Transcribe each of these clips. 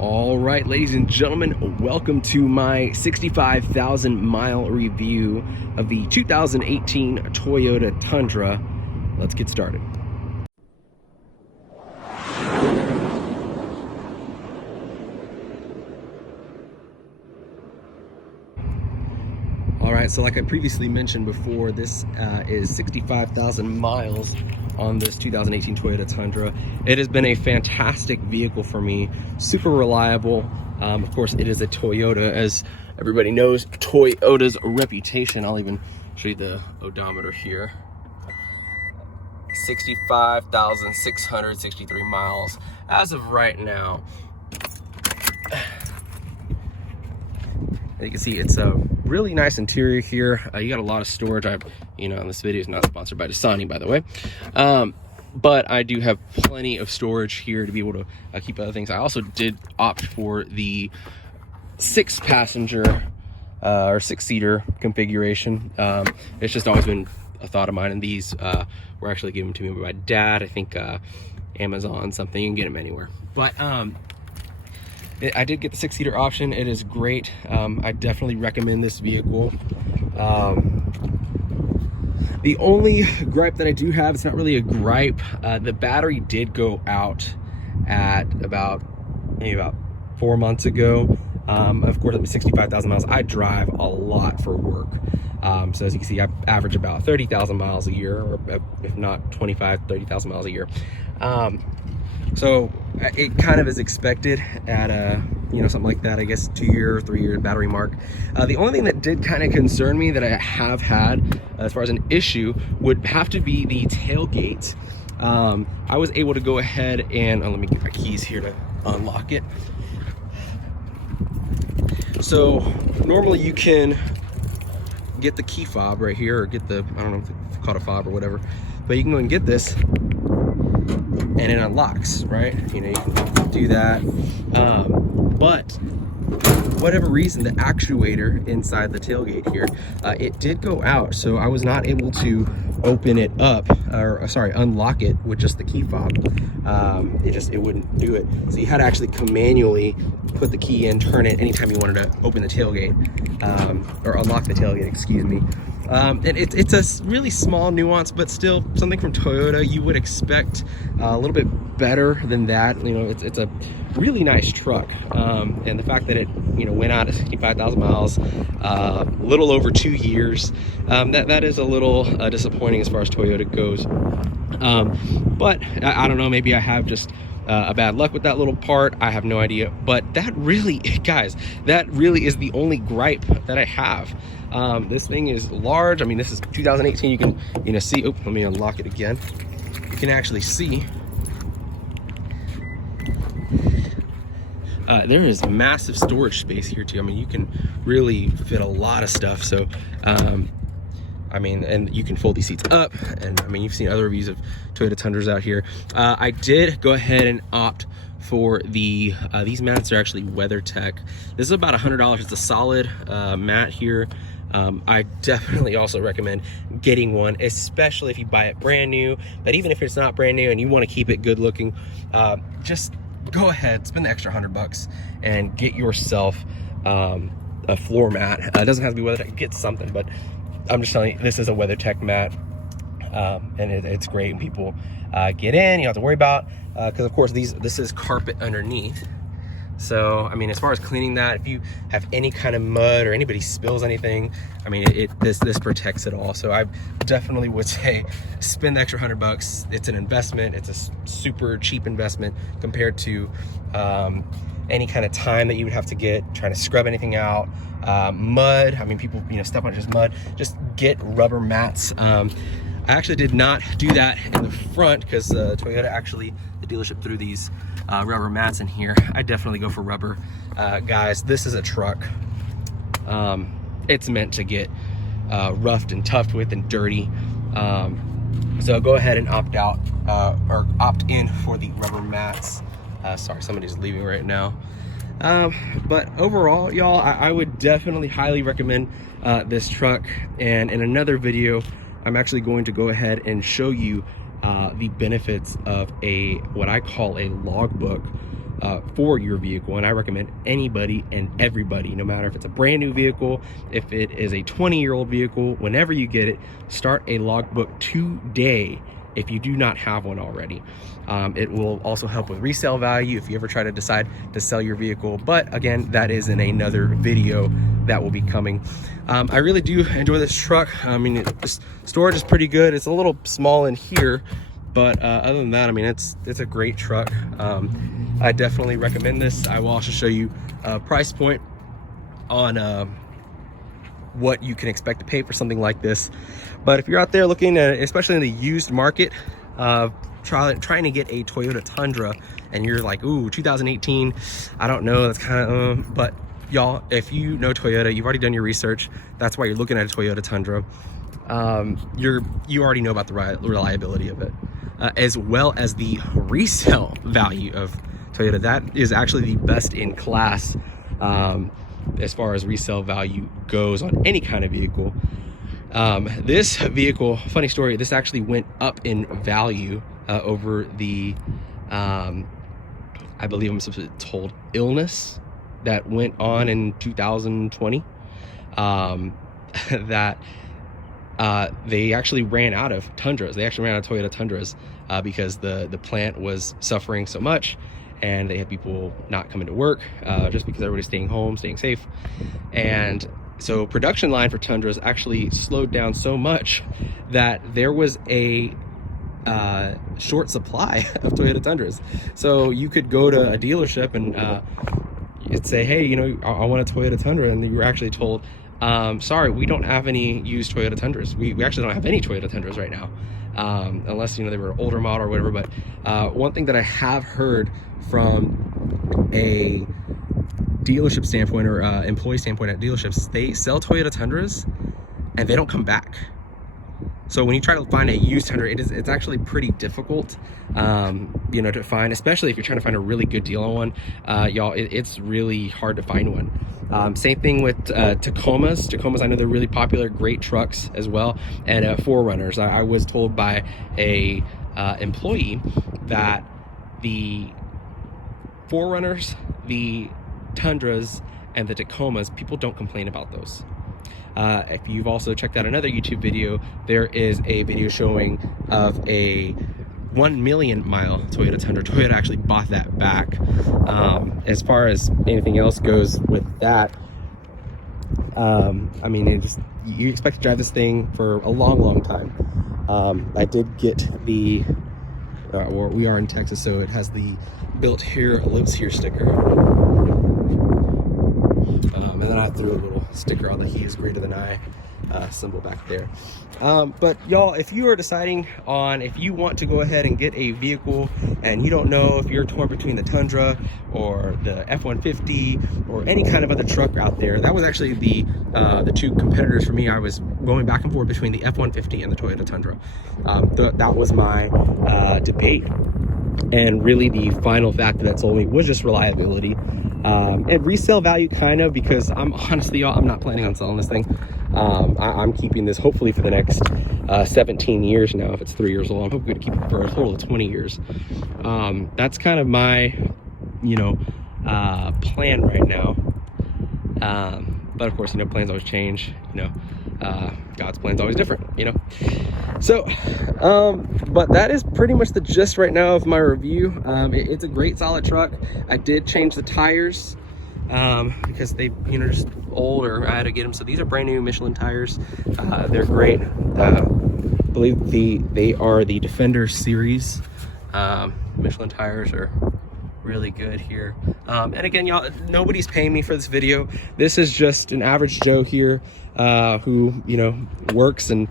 All right, ladies and gentlemen, welcome to my 65,000 mile review of the 2018 Toyota Tundra. Let's get started. All right, so like I previously mentioned before, this is 65,000 miles on this 2018 Toyota Tundra. It has been a fantastic vehicle for me, super reliable. Of course, it is a Toyota, as everybody knows Toyota's reputation. I'll even show you the odometer here. 65,663 miles as of right now. You can see it's a really nice interior here. You got a lot of storage. This video is not sponsored by Dasani, by the way. But I do have plenty of storage here to be able to keep other things. I also did opt for the 6-passenger or 6-seater configuration. It's just always been a thought of mine, and these were actually given to me by my dad. I think Amazon something, you can get them anywhere. But I did get the 6-seater option. It is great. I definitely recommend this vehicle. The only gripe that I do have, it's not really a gripe. The battery did go out at maybe about 4 months ago. Of course, at 65,000 miles, I drive a lot for work. So as you can see, I average about 30,000 miles a year, or if not 30,000 miles a year. So it kind of is expected at something like that, I guess 2-year, 3-year battery mark. The only thing that did kind of concern me that I have had as far as an issue would have to be the tailgate. I was able to go ahead and let me get my keys here to unlock it. So normally you can get the key fob right here, or get the, I don't know if it's called a fob or whatever, but you can go and get this and it unlocks, right? You can do that. But whatever reason, the actuator inside the tailgate here, it did go out. So I was not able to open it up, or sorry, unlock it with just the key fob. It wouldn't do it. So you had to actually manually put the key in, turn it anytime you wanted to open the tailgate, or unlock the tailgate, excuse me. And it's a really small nuance, but still something from Toyota you would expect a little bit better than that. It's a really nice truck, and the fact that it went out at 65,000 miles, a little over 2 years, that is a little disappointing as far as Toyota goes. But I don't know, maybe I have just a bad luck with that little part. I have no idea, but that really, guys, that really is the only gripe that I have. This thing is large. I mean, this is 2018. You can see, let me unlock it again. You can actually see there is massive storage space here too. I mean, you can really fit a lot of stuff. So and you can fold these seats up, and you've seen other reviews of Toyota Tundras out here. I did go ahead and opt for these mats are actually WeatherTech. This is about $100. It's a solid mat here. I definitely also recommend getting one, especially if you buy it brand new. But even if it's not brand new and you want to keep it good looking, just go ahead, spend the extra $100 and get yourself a floor mat. It doesn't have to be WeatherTech, get something, but I'm just telling you, this is a WeatherTech mat, and it's great. And people get in, you don't have to worry about, because of course this is carpet underneath. So as far as cleaning that, if you have any kind of mud or anybody spills anything, this protects it all. So I definitely would say spend the extra $100. It's an investment. It's a super cheap investment compared to any kind of time that you would have to get trying to scrub anything out. Mud, people step on just mud. Just get rubber mats. I actually did not do that in the front because Toyota actually, the dealership, threw these rubber mats in here. I definitely go for rubber. Guys, this is a truck. It's meant to get roughed and toughed with and dirty. So go ahead and opt out or opt in for the rubber mats. Sorry, somebody's leaving right now. But overall, y'all, I would definitely highly recommend this truck. And in another video, I'm actually going to go ahead and show you the benefits of what I call a logbook. for your vehicle. And I recommend anybody and everybody, no matter if it's a brand new vehicle, if it is a 20-year-old vehicle, whenever you get it, start a logbook today if you do not have one already. It will also help with resale value if you ever try to decide to sell your vehicle. But again, that is in another video that will be coming. I really do enjoy this truck. I mean, the storage is pretty good. It's a little small in here, but other than that, I mean, it's a great truck. I definitely recommend this. I will also show you a price point on what you can expect to pay for something like this. But if you're out there looking at, especially in the used market, trying to get a Toyota Tundra, and you're like, ooh, 2018, I don't know, that's kind of, but y'all, if you know Toyota, you've already done your research. That's why you're looking at a Toyota Tundra. You already know about the reliability of it, as well as the resale value of Toyota. That is actually the best in class as far as resale value goes on any kind of vehicle. This vehicle, funny story, this actually went up in value over the, I believe I'm supposed to told, illness that went on in 2020. That they actually ran out of Tundras. They actually ran out of Toyota Tundras because the plant was suffering so much, and they had people not coming to work just because everybody's staying home, staying safe. And so production line for Tundras actually slowed down so much that there was a short supply of Toyota Tundras. So you could go to a dealership and you'd say, hey, you know, I want a Toyota Tundra, and you were actually told, sorry, we don't have any used Toyota Tundras. We actually don't have any Toyota Tundras right now, unless, you know, they were older model or whatever. But one thing that I have heard from a dealership standpoint or employee standpoint at dealerships, they sell Toyota Tundras and they don't come back. So when you try to find a used Tundra, it's actually pretty difficult, you know, to find, especially if you're trying to find a really good deal on one. Y'all, it's really hard to find one. Same thing with Tacomas. Tacomas, I know they're really popular, great trucks as well, and 4Runners. I was told by a employee that the 4Runners, the Tundras, and the Tacomas, people don't complain about those. If you've also checked out another YouTube video, there is a video showing of a 1 million mile Toyota Tundra. Toyota actually bought that back. As far as anything else goes with that, I mean, you expect to drive this thing for a long time. I did get the, we are in Texas, so it has the built here, lives here sticker. And then I threw a little sticker on the he is greater than I symbol back there. But y'all, if you are deciding on if you want to go ahead and get a vehicle and you don't know if you're torn between the Tundra or the F-150 or any kind of other truck out there, that was actually the two competitors for me. I was going back and forth between the F-150 and the Toyota Tundra. That was my debate. And really the final factor that sold me was just reliability. And resale value, kind of, because I'm honestly, y'all, I'm not planning on selling this thing. I'm keeping this hopefully for the next 17 years now. If it's 3 years old, I'm hoping to keep it for a total of 20 years. That's kind of my, you know, plan right now. But of course, you know, plans always change, you know. God's plan's always different, you know. So but that is pretty much the gist right now of my review. It's a great solid truck. I did change the tires because they, you know, just old, or I had to get them. So these are brand new Michelin tires. They're great. I believe they are the Defender series. Michelin tires are really good here. And again, y'all, nobody's paying me for this video. This is just an average Joe here who, you know, works and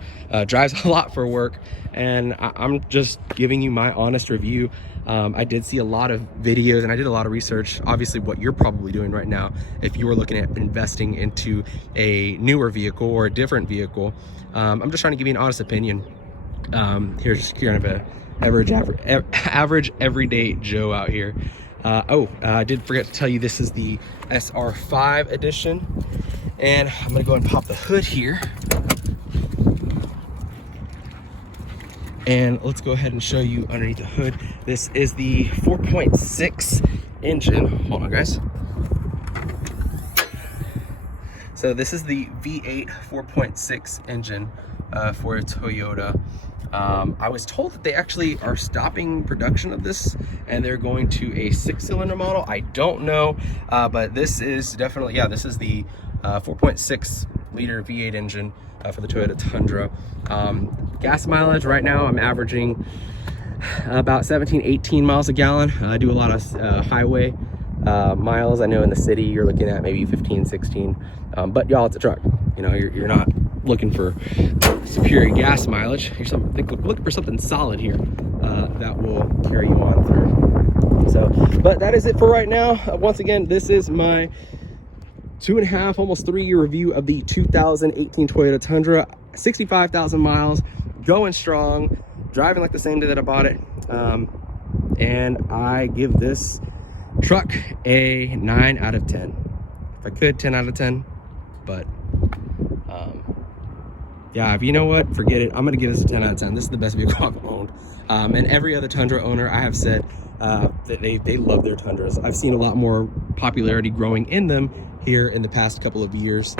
drives a lot for work, and I'm just giving you my honest review. I did see a lot of videos and I did a lot of research, obviously what you're probably doing right now if you were looking at investing into a newer vehicle or a different vehicle. I'm just trying to give you an honest opinion. Here's kind of a average everyday Joe out here. I did forget to tell you, this is the SR5 edition, and I'm gonna go and pop the hood here, and let's go ahead and show you underneath the hood. This is the 4.6 engine. Hold on, guys. So this is the V8 4.6 engine for a Toyota. I was told that they actually are stopping production of this and they're going to a 6-cylinder model. I don't know, but this is definitely, yeah, this is the 4.6 liter V8 engine for the Toyota Tundra. Gas mileage right now, I'm averaging about 17-18 miles a gallon. I do a lot of highway miles. I know in the city you're looking at maybe 15-16, but y'all, it's a truck. You know, you're not looking for superior gas mileage. You're looking for something solid here that will carry you on through. So, but that is it for right now. Once again, this is my 2.5, almost 3-year review of the 2018 Toyota Tundra. 65,000 miles, going strong, driving like the same day that I bought it. And I give this truck a 9 out of 10. If I could, 10 out of 10, but yeah, if you know what, forget it. I'm gonna give this a 10 out of 10. This is the best vehicle I've owned. And every other Tundra owner I have said that they love their Tundras. I've seen a lot more popularity growing in them here in the past couple of years.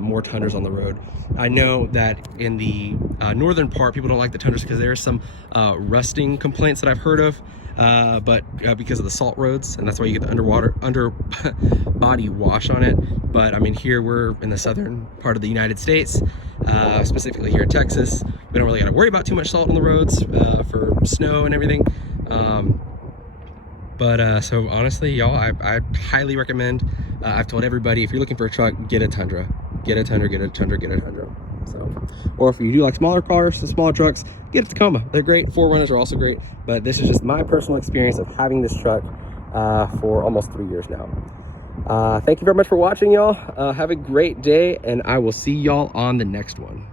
More Tundras on the road. I know that in the northern part, people don't like the Tundras because there are some rusting complaints that I've heard of, but because of the salt roads, and that's why you get the under body wash on it. But I mean, here we're in the southern part of the United States, specifically here in Texas. We don't really got to worry about too much salt on the roads for snow and everything. So honestly, y'all, I highly recommend. I've told everybody, if you're looking for a truck, get a Tundra. Get a Tundra, get a Tundra, get a Tundra. So, or if you do like smaller cars, the smaller trucks, get a Tacoma. They're great. 4Runners are also great. But this is just my personal experience of having this truck for almost 3 years now. Thank you very much for watching, y'all. Have a great day, and I will see y'all on the next one.